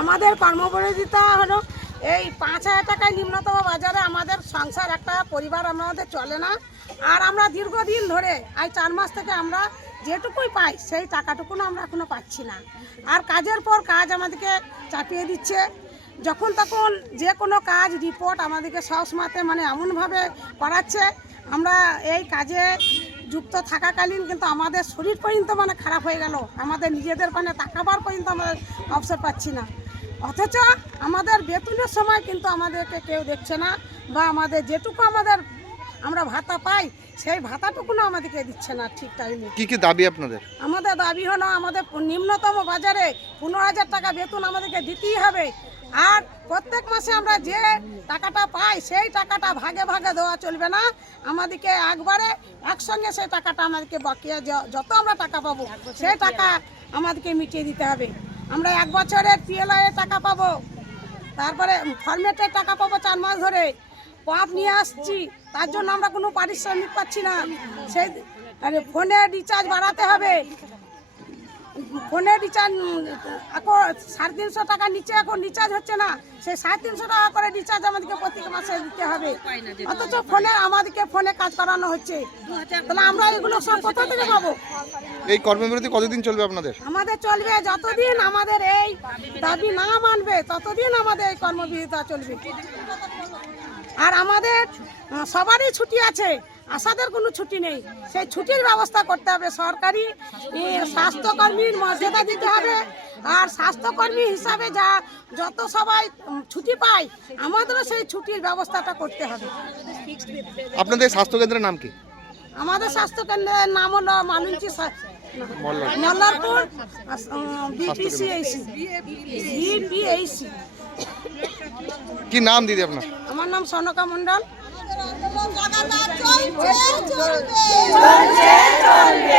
আমাদের কর্মপরিধিতা হলো এই পাঁচ হাজার টাকায় নিম্নতম বাজারে আমাদের সংসার, একটা পরিবার আমাদের চলে না। আর আমরা দীর্ঘদিন ধরে, আজ চার মাস থেকে আমরা যেটুকুই পাই, সেই টাকাটুকুন আমরা এখনও পাচ্ছি না। আর কাজের পর কাজ আমাদেরকে চাপিয়ে দিচ্ছে। যখন তখন যে কোনো কাজ রিপোর্ট আমাদেরকে সবসময়তে মানে এমনভাবে করাচ্ছে, আমরা এই কাজে যুক্ত থাকাকালীন কিন্তু আমাদের শরীর পর্যন্ত মানে খারাপ হয়ে গেল। আমাদের নিজেদের মানে তাকাবার পর্যন্ত আমাদের অবসর পাচ্ছি না। অথচ আমাদের বেতনের সময় কিন্তু আমাদেরকে কেউ দেখছে না বা আমাদের যেটুকু আমাদের আমরা ভাতা পাই সেই ভাতাটুকুনো আমাদেরকে দিচ্ছে না ঠিক টাইমে। কি কি দাবি আপনাদের? আমাদের দাবি হলো আমাদের নিম্নতম বাজারে পনেরো হাজার টাকা বেতন আমাদেরকে দিতেই হবে। আর প্রত্যেক মাসে আমরা যে টাকাটা পাই সেই টাকাটা ভাগে ভাগে দেওয়া চলবে না। আমাদেরকে একবারে একসঙ্গে সেই টাকাটা আমাদেরকে বাকিয়ে যত আমরা টাকা পাবো সেই টাকা আমাদেরকে মিটিয়ে দিতে হবে। আমরা এক বছরের পিএলআই টাকা পাবো। তারপরে ফরমেটের টাকা পাবো চার মাস ধরে। পাপ নিয়ে আসছি, তার জন্য আমরা কোনো পারিশ্রমিক পাচ্ছি না। সেই ফোনে রিচার্জ বাড়াতে হবে। ফোনে রিচার্জ এখন সাড়ে তিনশো টাকা নিচে এখন রিচার্জ হচ্ছে না। সেই সাড়ে তিনশো টাকা করে রিচার্জ আমাদেরকে প্রত্যেক মাসে দিতে হবে। অথচ ফোনে আমাদেরকে ফোনে কাজ করানো হচ্ছে। তাহলে আমরা এগুলো সব কোথা থেকে পাবো? এই কর্মবিরতি কতদিন চলবে আপনাদের? আমাদের চলবে যতদিন আমাদের এই দাবি না মানবে ততদিন আমাদের এই কর্মবিরতা চলবে। আর আমাদের সবারই ছুটি আছে। আশাদের কোনো ছুটি নেই। সেই ছুটির ব্যবস্থা করতে হবে সরকারি স্বাস্থ্যকর্মীর মর্যাদা দিতে হবে। আর স্বাস্থ্যকর্মী হিসাবে যা যত সবাই ছুটি পায় আমাদেরও সেই ছুটির ব্যবস্থাটা করতে হবে। আপনাদের স্বাস্থ্যকেন্দ্রের নাম কি? আমাদের স্বাস্থ্যকেন্দ্রের নাম হলো মালুঞ্চি মল্লারপুর বিপিএইসি কি নাম দিদি আপনার? আমার নাম সনকা মণ্ডল। gentlemen! Good gentlemen!